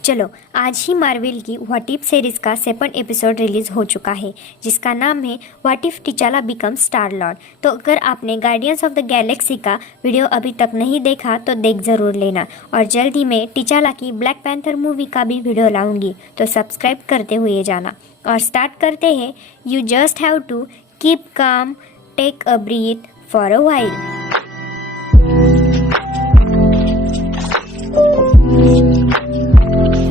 चलो आज ही मार्वल की व्हाट इफ सीरीज का 7 एपिसोड रिलीज हो चुका है जिसका नाम है what if T'Challa become star Lord. तो अगर आपने गार्डियंस ऑफ द गैलेक्सी का वीडियो अभी तक नहीं देखा तो देख ज़रूर लेना। और जल्द ही मैं टिचाला की ब्लैक पैंथर मूवी का भी वीडियो लाऊंगी, तो सब्सक्राइब करते हुए जाना। और स्टार्ट करते हैं। You just have to keep calm, take a breath for a while.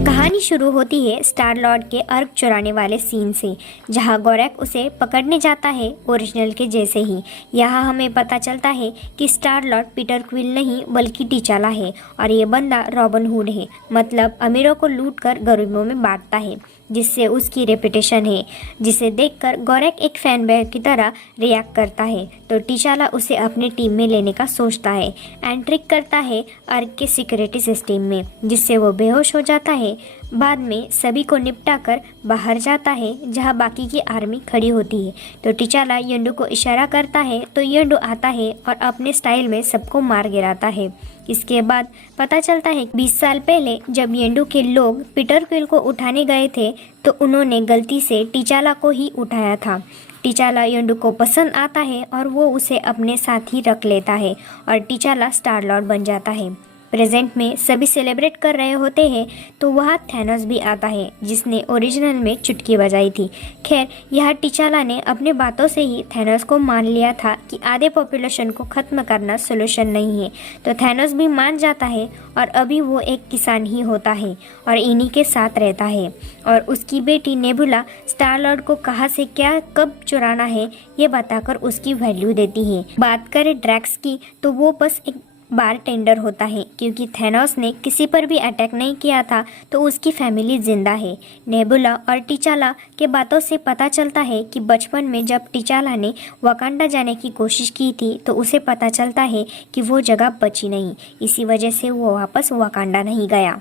कहानी शुरू होती है स्टार लॉर्ड के अर्क चुराने वाले सीन से, जहां गोरैक उसे पकड़ने जाता है ओरिजिनल के जैसे ही। यहाँ हमें पता चलता है कि स्टार लॉर्ड पीटर क्विल नहीं बल्कि टिचाला है और ये बंदा रॉबिन हुड है, मतलब अमीरों को लूट कर गरीबों में बांटता है, जिससे उसकी रेपुटेशन है। जिसे देखकर गोरैक एक फैन बॉय की तरह रिएक्ट करता है, तो टिचाला उसे अपने टीम में लेने का सोचता है एंड ट्रिक करता है अर्क के सिक्योरिटी सिस्टम में, जिससे वो बेहोश हो जाता है। बाद में सभी को निपटा कर बाहर जाता है जहां बाकी की आर्मी खड़ी होती है। तो टिचाला येंडू को इशारा करता है तो येंडू आता है और अपने स्टाइल में सबको मार गिराता है। इसके बाद पता चलता है 20 साल पहले जब येंडू के लोग पीटर क्विल को उठाने गए थे तो उन्होंने गलती से टिचाला को ही उठाया था। टिचाला येंडू को पसंद आता है और वो उसे अपने साथ ही रख लेता है और टिचाला स्टार लॉर्ड बन जाता है। प्रेजेंट में सभी सेलिब्रेट कर रहे होते हैं तो वहाँ थैनोस भी आता है, जिसने ओरिजिनल में चुटकी बजाई थी। खैर, यह टिचाला ने अपने बातों से ही थैनोस को मान लिया था कि आधे पॉपुलेशन को ख़त्म करना सोल्यूशन नहीं है, तो थैनोस भी मान जाता है और अभी वो एक किसान ही होता है और इन्हीं के साथ रहता है। और उसकी बेटी नेबुला स्टार लॉर्ड को कहाँ से क्या कब चुराना है ये बताकर उसकी वैल्यू देती है। बात करें ड्रैक्स की तो वो बस एक बार टेंडर होता है, क्योंकि थैनोस ने किसी पर भी अटैक नहीं किया था तो उसकी फैमिली जिंदा है। नेबुला और टिचाला के बातों से पता चलता है कि बचपन में जब टिचाला ने वकांडा जाने की कोशिश की थी तो उसे पता चलता है कि वो जगह बची नहीं, इसी वजह से वो वापस वकांडा नहीं गया।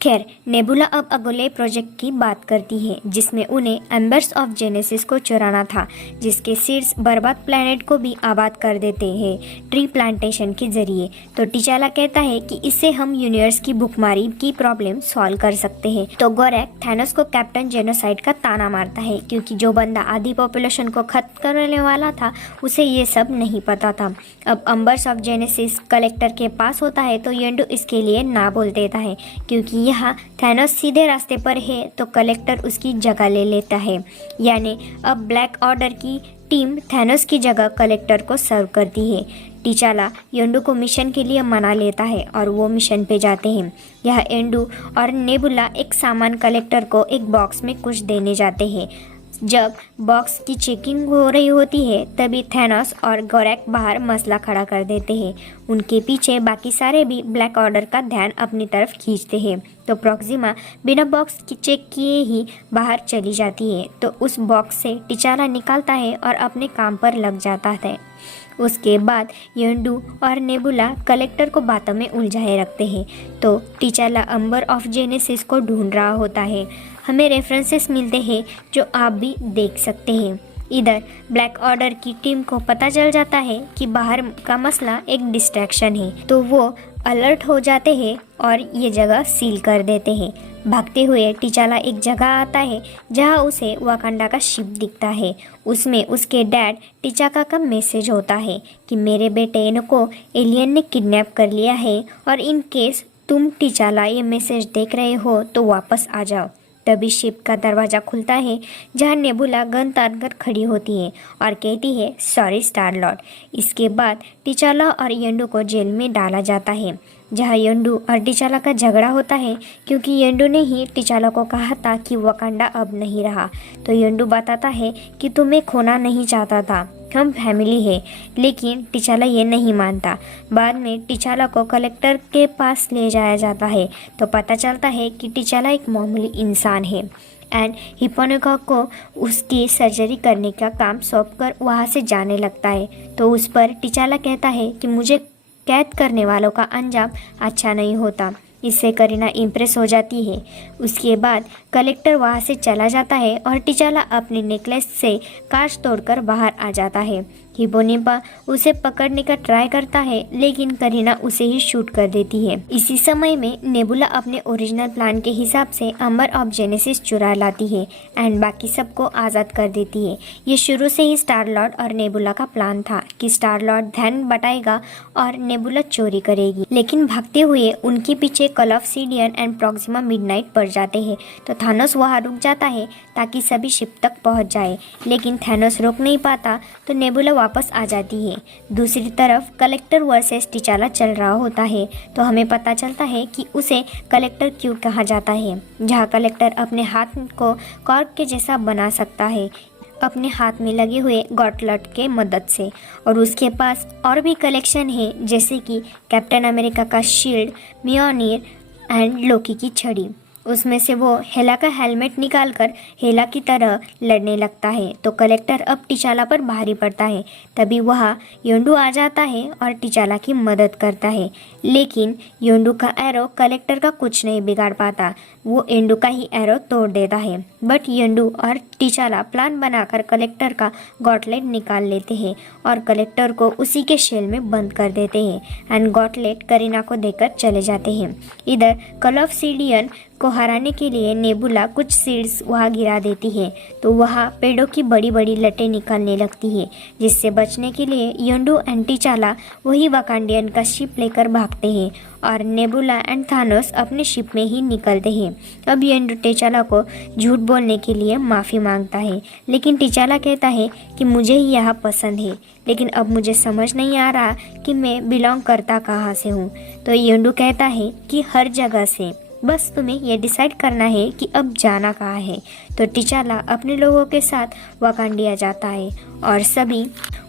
खैर, नेबुला अब अगले प्रोजेक्ट की बात करती है जिसमें उन्हें एम्बर्स ऑफ जेनेसिस को चुराना था, जिसके सीड्स बर्बाद प्लैनेट को भी आबाद कर देते हैं ट्री प्लांटेशन के जरिए। तो टिचाला कहता है कि इससे हम यूनिवर्स की भुखमरी की प्रॉब्लम सॉल्व कर सकते हैं। तो गोरैक थैनोस को कैप्टन जेनोसाइड का ताना मारता है, क्योंकि जो बंदा आधी पॉपुलेशन को खत्म करने वाला था उसे ये सब नहीं पता था। अब एम्बर्स ऑफ जेनेसिस कलेक्टर के पास होता है तो येंडू इसके लिए ना बोल देता है, क्योंकि यहाँ थैनोस सीधे रास्ते पर है तो कलेक्टर उसकी जगह ले लेता है। यानी अब ब्लैक ऑर्डर की टीम थैनोस की जगह कलेक्टर को सर्व करती है। टिचाला येंडू को मिशन के लिए मना लेता है और वो मिशन पे जाते हैं। यह येंडू और नेबुला एक सामान कलेक्टर को एक बॉक्स में कुछ देने जाते हैं। जब बॉक्स की चेकिंग हो रही होती है तभी थैनोस और गोरैक बाहर मसला खड़ा कर देते हैं। उनके पीछे बाकी सारे भी ब्लैक ऑर्डर का ध्यान अपनी तरफ खींचते हैं। तो प्रॉक्सिमा बिना बॉक्स की चेक किए ही बाहर चली जाती है, तो उस बॉक्स से टिचाला निकालता है और अपने काम पर लग जाता है। उसके बाद येंडू और नेबुला कलेक्टर को बातों में उलझाए रखते हैं। तो टिचाला एम्बर ऑफ जेनेसिस को ढूंढ रहा होता है। हमें रेफरेंसेस मिलते हैं जो आप भी देख सकते हैं। इधर ब्लैक ऑर्डर की टीम को पता चल जाता है कि बाहर का मसला एक डिस्ट्रैक्शन है, तो वो अलर्ट हो जाते हैं और ये जगह सील कर देते हैं। भागते हुए टिचाला एक जगह आता है जहां उसे वाकांडा का शिप दिखता है। उसमें उसके डैड टिचाका का मैसेज होता है कि मेरे बेटे को एलियन ने किडनैप कर लिया है और इन केस तुम टिचाला ये मैसेज देख रहे हो तो वापस आ जाओ। तभी शिप का दरवाज़ा खुलता है जहां नेबुला गन तान कर खड़ी होती है और कहती है सॉरी स्टार लॉर्ड। इसके बाद टिचाला और येंडू को जेल में डाला जाता है, जहां येंडू और टिचाला का झगड़ा होता है, क्योंकि येंडू ने ही टिचाला को कहा था कि वकांडा अब नहीं रहा। तो येंडू बताता है कि तुम्हें खोना नहीं चाहता था, हम फैमिली है, लेकिन टिचाला ये नहीं मानता। बाद में टिचाला को कलेक्टर के पास ले जाया जाता है तो पता चलता है कि टिचाला एक मामूली इंसान है एंड हिप्पोनिका को उसकी सर्जरी करने का काम सौंपकर वहाँ से जाने लगता है। तो उस पर टिचाला कहता है कि मुझे कैद करने वालों का अंजाम अच्छा नहीं होता। इससे करीना इम्प्रेस हो जाती है। उसके बाद कलेक्टर वहाँ से चला जाता है और टिचाला अपने नेकलेस से कांच तोड़कर बाहर आ जाता है। हिपोनिपा उसे पकड़ने का ट्राई करता है, लेकिन करीना उसे ही शूट कर देती है। इसी समय में नेबुला अपने ओरिजिनल प्लान के हिसाब से अम्बर ऑफ जेनेसिस चुरा लाती है एंड बाकी सबको आज़ाद कर देती है। ये शुरू से ही स्टार लॉर्ड और नेबुला का प्लान था कि स्टार लॉर्ड ध्यान बटाएगा और नेबुला चोरी करेगी, लेकिन भागते हुए उनके पीछे कल ऑब्सीडियन एंड प्रॉक्सिमा मिडनाइट पड़ जाते हैं। तो थानोस वहाँ रुक जाता है ताकि सभी शिप तक पहुँच जाए, लेकिन थानोस रोक नहीं पाता तो नेबुला वापस आ जाती है। दूसरी तरफ कलेक्टर वर्सेस टिचाला चल रहा होता है, तो हमें पता चलता है कि उसे कलेक्टर क्यों कहा जाता है, जहाँ कलेक्टर अपने हाथ को कॉर्क के जैसा बना सकता है अपने हाथ में लगे हुए गॉटलेट के मदद से। और उसके पास और भी कलेक्शन है, जैसे कि कैप्टन अमेरिका का शील्ड, मियोनिर एंड लोकी की छड़ी। उसमें से वो हेला का हेलमेट निकालकर हेला की तरह लड़ने लगता है। तो कलेक्टर अब टिचाला पर भारी पड़ता है। तभी वहाँ योंडू आ जाता है और टिचाला की मदद करता है, लेकिन योंडू का एरो कलेक्टर का कुछ नहीं बिगाड़ पाता। वो एंडू का ही एरो तोड़ देता है। बट योंडू और टिचाला प्लान बनाकर कलेक्टर का गॉटलेट निकाल लेते हैं और कलेक्टर को उसी के शेल में बंद कर देते हैं एंड गॉटलेट करीना को देकर चले जाते हैं। इधर कल ऑब्सीडियन को हराने के लिए नेबुला कुछ सीड्स वहाँ गिरा देती है, तो वहाँ पेड़ों की बड़ी बड़ी लटें निकलने लगती है, जिससे बचने के लिए योंडू एंड टिचाला वही वाकांडियन का शिप लेकर भागते हैं और नेबुला एंड थानोस अपने शिप में ही निकलते हैं। अब योंडू टिचाला को झूठ बोलने के लिए माफ़ी मांगता है, लेकिन टिचाला कहता है कि मुझे ही यहाँ पसंद है, लेकिन अब मुझे समझ नहीं आ रहा कि मैं बिलोंग करता कहाँ से हूँ। तो योंडू कहता है कि हर जगह से, बस तुम्हें ये डिसाइड करना है कि अब जाना कहाँ है। तो टिचाला अपने लोगों के साथ वाकांडिया जाता है और सभी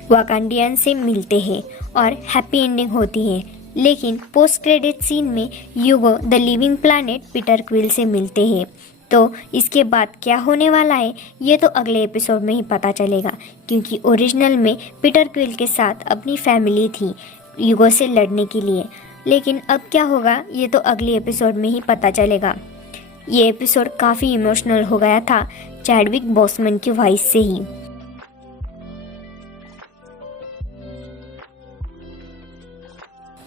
वाकांडियन से मिलते हैं और हैप्पी एंडिंग होती है। लेकिन पोस्ट क्रेडिट सीन में Ego the Living Planet Peter Quill से मिलते हैं। तो इसके बाद क्या होने वाला है ये तो अगले एपिसोड में ही पता चलेगा, क्योंकि ओरिजिनल में पीटर क्विल के साथ अपनी फैमिली थी यूगो से लड़ने के लिए। लेकिन अब क्या होगा ये तो अगले एपिसोड में ही पता चलेगा। ये एपिसोड काफ़ी इमोशनल हो गया था चैडविक बोसमैन की वॉइस से ही।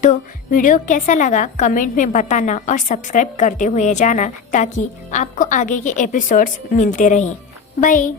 तो वीडियो कैसा लगा कमेंट में बताना और सब्सक्राइब करते हुए जाना, ताकि आपको आगे के एपिसोड्स मिलते रहें। बाय।